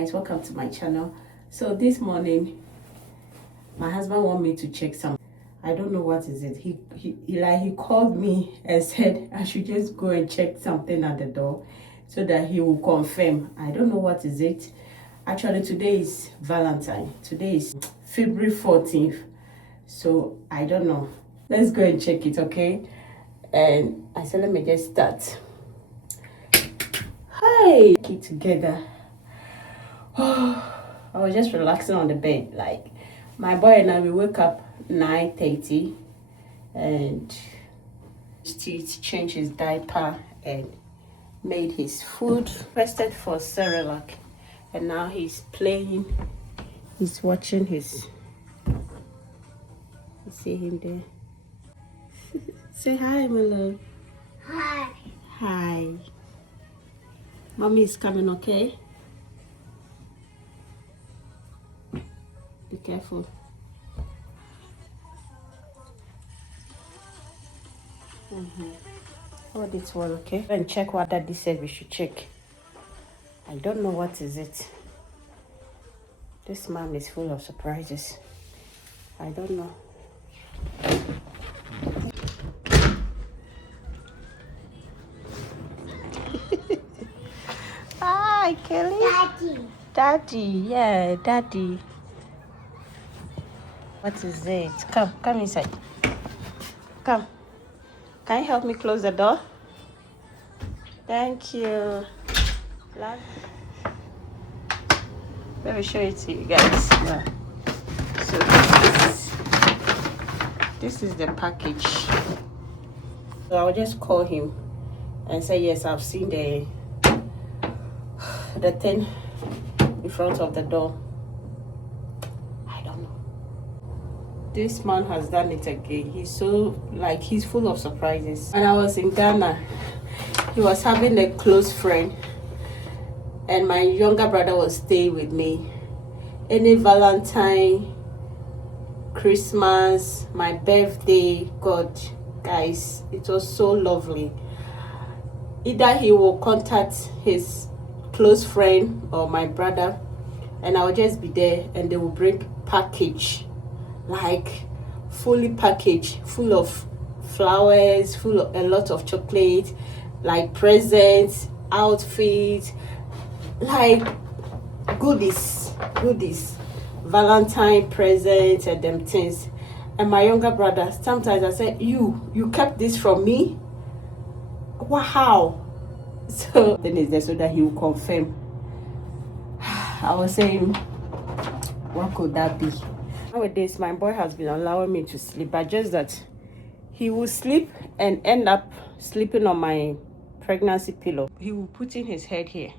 guys, welcome to my channel. So this morning my husband want me to check something. I don't know what is it. He called me and said I should just go and check something at the door so that he will confirm. I don't know what is it. Actually, today is Valentine. Today is February 14th. So I don't know. Let's go and check it, okay? And I said, let me just start. Hi, keep together. I was just relaxing on the bed. Like, my boy and I, we wake up 9:30 and changed his diaper and made his food. Rested for Cerelac, and now he's playing. He's watching his. You see him there. Say hi, my love. Hi. Hi. Mommy is coming, okay? Be careful. Hold it well, okay? And check what Daddy said we should check. I don't know what is it. This mom is full of surprises. I don't know. Hi, Kelly. Daddy. Daddy, yeah, Daddy. What is it? Come inside. Come. Can you help me close the door? Thank you. Love. Let me show it to you guys. Yeah. So this is the package. So I'll just call him and say, yes, I've seen the thing in front of the door. I don't know. This man has done it again. He's full of surprises. When I was in Ghana, he was having a close friend, and my younger brother was staying with me. Any Valentine, Christmas, my birthday, God, guys, it was so lovely. Either he will contact his close friend or my brother, and I'll just be there, and they will bring package, like fully packaged, full of flowers, full of a lot of chocolate, like presents, outfits, like goodies, Valentine presents and them things. And my younger brother, sometimes I said, you kept this from me? Wow. So then is there so that he will confirm. I was saying, what could that be? Nowadays my boy has been allowing me to sleep, but just that he will sleep and end up sleeping on my pregnancy pillow. He will put in his head here.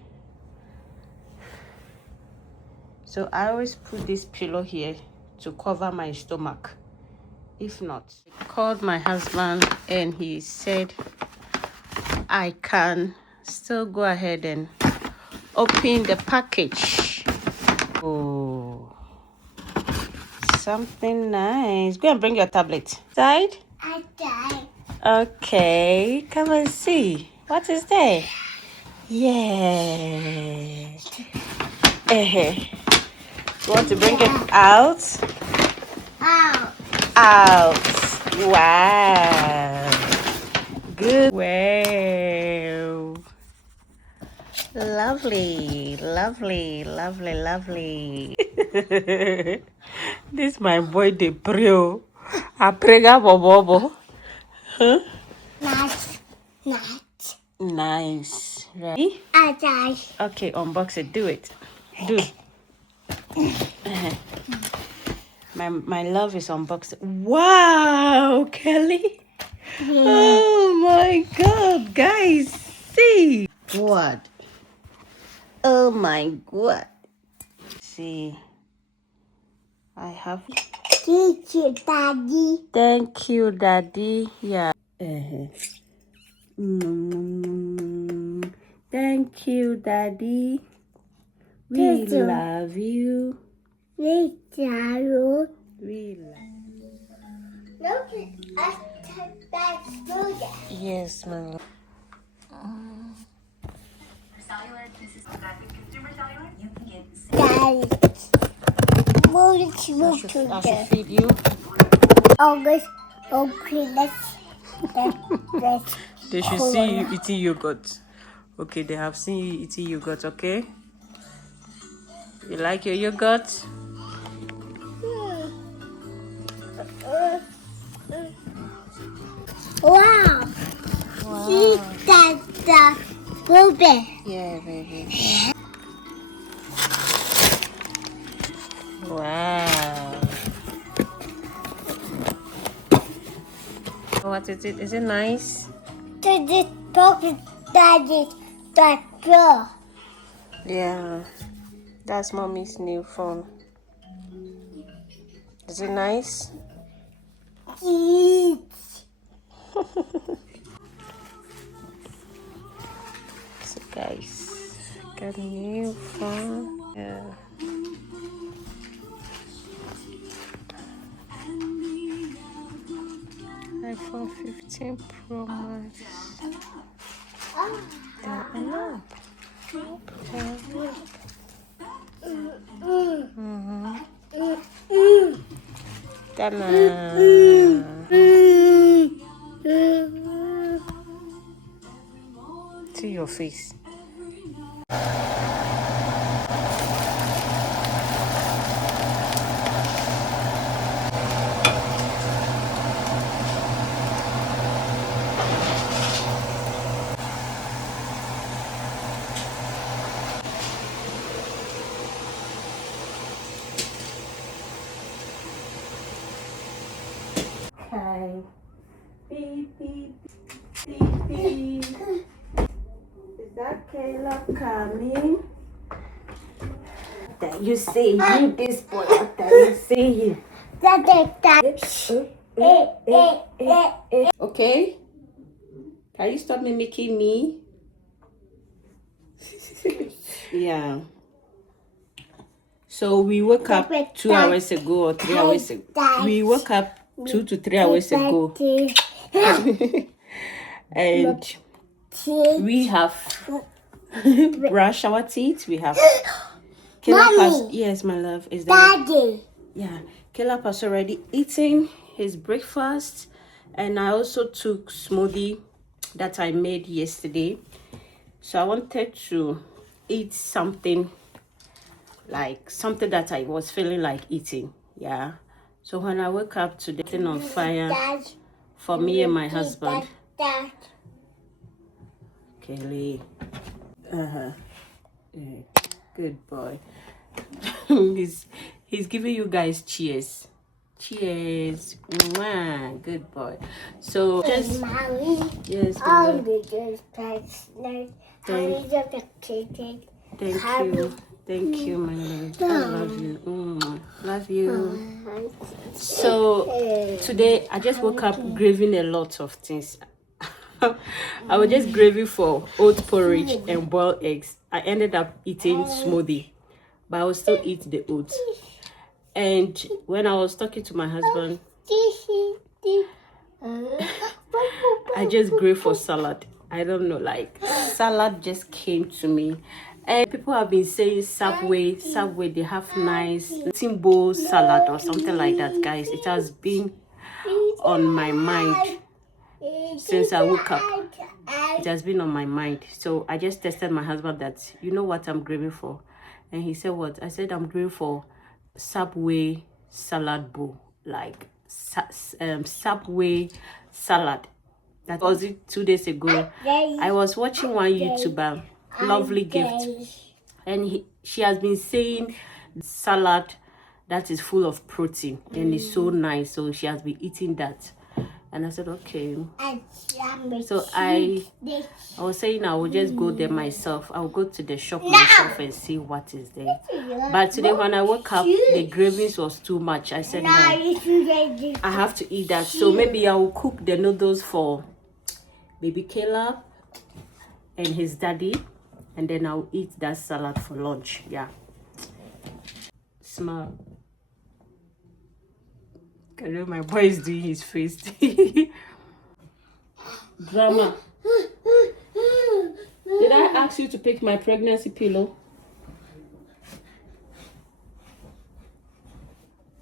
So I always put this pillow here to cover my stomach. If not, I called my husband and he said I can still go ahead and open the package. Oh, something nice. Go and bring your tablet. Side? I died. Okay, come and see. What is there? Yeah. You want to bring it out? Out. Wow. Good. Wow. Lovely. This my boy the prio. A prega bobo. Huh? Nice. Right. I died. Okay, unbox it. Do it. Do. My love is unboxed. Wow, Kelly. Oh my God, guys, see what? Oh my God. See, I have. Thank you, Daddy. Thank you, Daddy. Yeah. Thank you, Daddy. We Thank you. love you. Thank you. We love. Look at that student. Yes, my love. Daddy. Move I should feed you. August. Okay, let's They should see you eating yogurt. Okay, they have seen you eating yogurt, okay? You like your yogurt? Wow. See that movie. Yeah, baby. Wow. What is it? Is it nice? This book that is that girl. Yeah. That's mommy's new phone. Is it nice? Eat. So guys, got a new phone. Yeah. iPhone 15 Pro Max. Yeah, I know. Ta-da. See your face. Hi. Beep, beep, beep, beep. Is that Kayla coming? That you say you this boy. That you say him. Okay? Can you stop mimicking me? Yeah. So we woke up 2 hours ago or 3 hours ago. We woke up 2 to 3 hours ago. And we have brushed our teeth. We have Mommy. Yes, my love. Is that Daddy. Yeah. Caleb has already eaten his breakfast, and I also took smoothie that I made yesterday. So I wanted to eat something that I was feeling like eating. Yeah. So when I woke up today, thing on fire for me and my husband. Kelly. Yeah, good boy. he's giving you guys cheers. Cheers. Mwah. Good boy. So just yes, Thank you. Thank you, my love. I love you. Love you. So today I just woke up craving a lot of things. I was just craving for oat porridge and boiled eggs. I ended up eating smoothie, but I will still eat the oats. And when I was talking to my husband, I just craved for salad. I don't know, like salad just came to me. And people have been saying Subway, they have nice Timbo salad or something like that, guys. It has been on my mind since I woke up. It has been on my mind. So I just tested my husband that, you know what I'm craving for? And he said, what? I said, I'm craving for Subway salad bowl, like Subway salad. That was it 2 days ago. I was watching one YouTuber, Lovely Gift, and she has been saying salad that is full of protein and it's so nice. So she has been eating that. And I said, okay. So I was saying I will just go there myself. I'll go to the shop myself and see what is there. But today when I woke up, the cravings was too much. I said, no, I have to eat that. So maybe I will cook the noodles for baby Caleb and his daddy. And then I'll eat that salad for lunch. Yeah. Smile. I know my boy is doing his face. Drama. Did I ask you to pick my pregnancy pillow?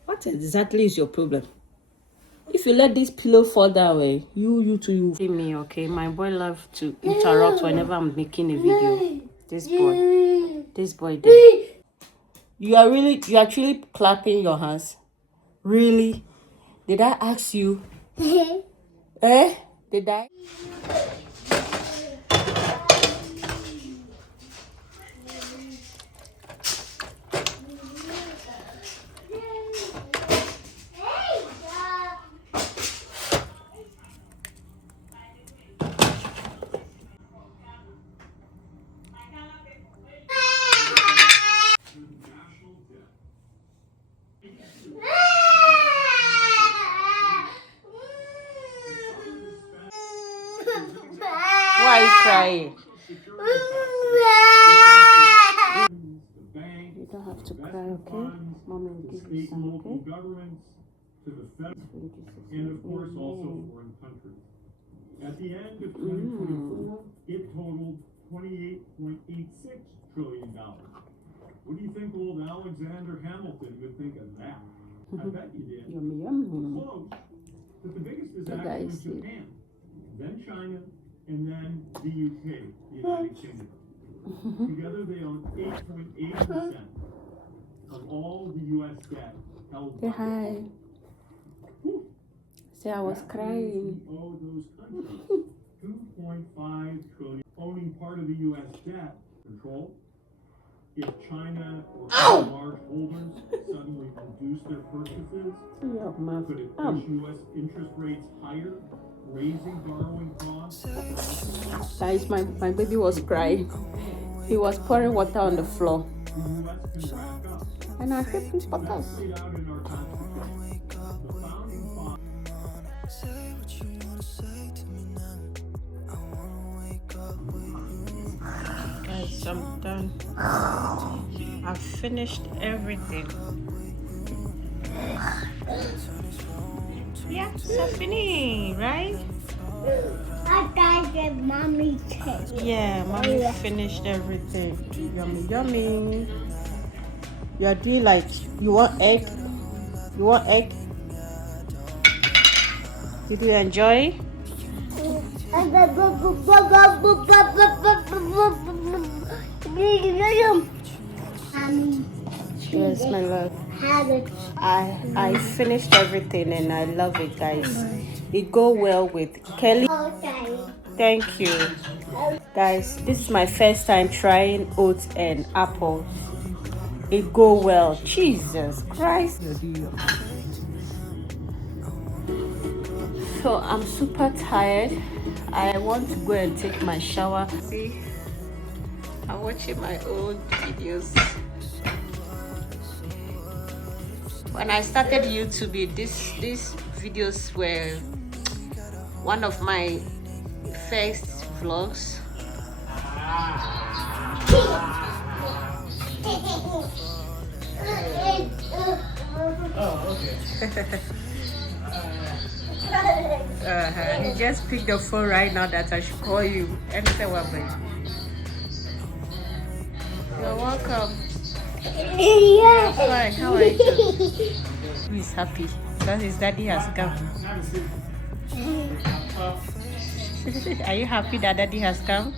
What exactly is your problem? If you let this pillow fall that way, you see me, okay? My boy loves to interrupt whenever I'm making a video. This boy there. You are actually clapping your hands. Really? Did I ask you? Eh? Did I? Why are you crying? You don't have to cry, okay? Mommy will give you some, okay? And of course also foreign countries. At the end of 2024, it totaled $28.86 trillion. What do you think old Alexander Hamilton would think of that? I bet you did. Yummy, yummy. Close. But the biggest is The actually guys see. Japan, then China, and then the UK, the United Kingdom. Together they own 8.8% of all the U.S. debt held by. Say hi. Say I was That crying. means we owe those countries $2.5 trillion, owning part of the U.S. debt control. If China or other large holders suddenly reduce their purchases, could it push U.S. interest rates higher, raising borrowing costs? Guys, my baby was crying. He was pouring water on the floor. The U.S. can rack up. And I said, please put That's us. laid out in our Constitution. The founding fathers. Guys, I'm done. I've finished everything. Yeah, Stephanie, right? I got the mommy cake. Yeah, mommy finished everything. Yummy, yummy. You're doing like, you want egg? You want egg? Did you enjoy? Yes, my love. I finished everything and I love it, guys. It go well with Kelly. Thank you. Guys, this is my first time trying oats and apples. It go well. Jesus Christ. So I'm super tired. I want to go and take my shower. See, I'm watching my old videos. When I started YouTube, these videos were one of my first vlogs. You just picked the phone right now that I should call you. Anything will be. You're welcome. Hi, how are you doing? He's happy because his daddy has come. Are you happy that daddy has come?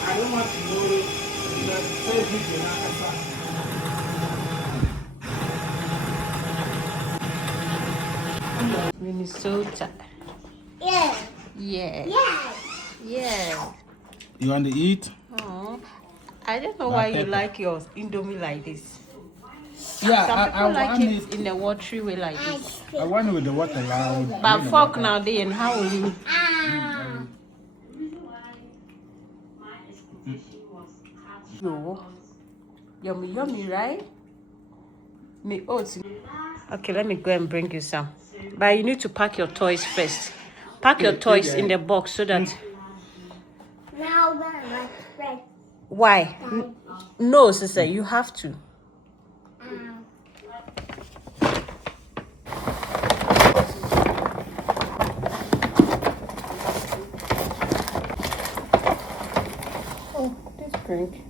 I don't want to know it. Minnesota. Yeah. Yeah. Yeah. Yeah. You want to eat? Oh, I don't know why you like your Indomie like this. Yeah, Some people I like want it in a watery way like this. I want it with the water loud. But fork now, then how will you? Yo, yummy, yummy, right? Me oats. Okay, let me go and bring you some. But you need to pack your toys first. Pack your toys in the box so that... Now when I spread. Why? No, sister, you have to. Oh, this drink.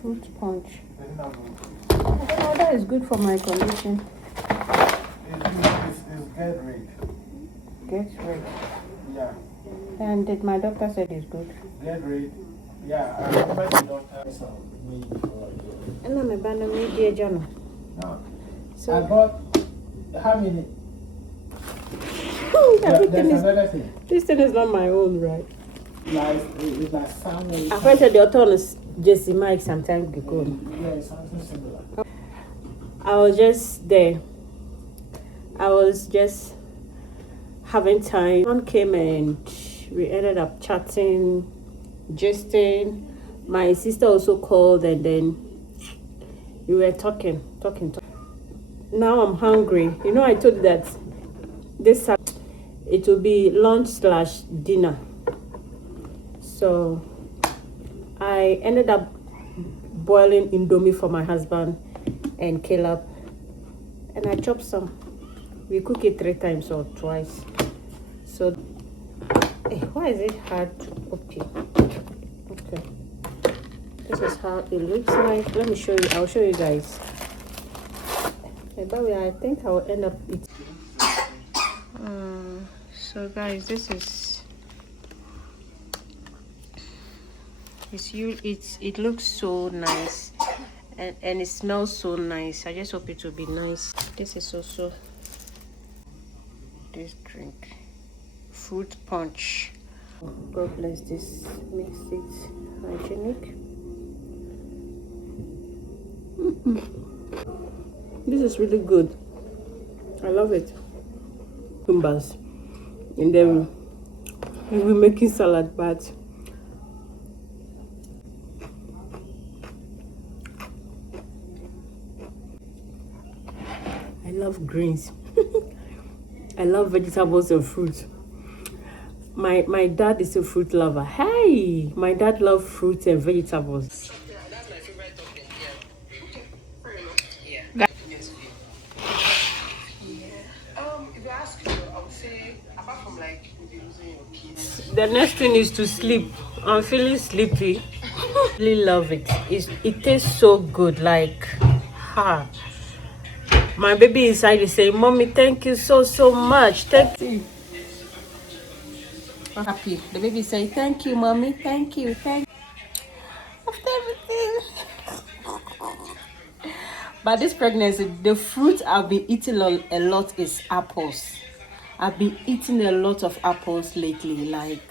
Fruit punch. I don't know, that is good for my condition. It's get rid. Get rid. Yeah. And did my doctor said it's good? Get rid. Yeah, I remember the doctor saw me for you. And I'm a band of media journal. No. So I bought how many? everything There's is, another thing. this thing is not my own, right? Like, it's like something. I went to the author Jesse Mike some time ago. Yeah, it's something similar. I was just there. I was just having time. One came and we ended up chatting, gisting. My sister also called and then we were talking. Now I'm hungry. You know, I told you that this Saturday it will be lunch/dinner. So I ended up boiling Indomie for my husband and Caleb, and I chopped some. We cook it 3 times or twice. So, why is it hard to open? Okay, this is how it looks like. Let me show you. I'll show you guys. By the way, I think I will end up eating. So guys, this is. It looks so nice and it smells so nice. I just hope it will be nice. This is also this drink, fruit punch. God bless this, makes it hygienic. This is really good. I love it. Cucumbers, and then we're making salad, but I love greens. I love vegetables and fruit. My dad is a fruit lover. Hey, my dad loves fruits and vegetables. That's my favorite topic. Yeah. If you ask me, I would say, apart from like maybe losing your kids. The next thing is to sleep. I'm feeling sleepy. Really love it. It tastes so good. Like, ha. My baby inside is saying, "Mommy, thank you so much. Thank you." I'm happy. The baby is saying, "Thank you, Mommy. Thank you. Thank you." After everything. But this pregnancy, the fruit I've been eating a lot is apples. I've been eating a lot of apples lately. Like,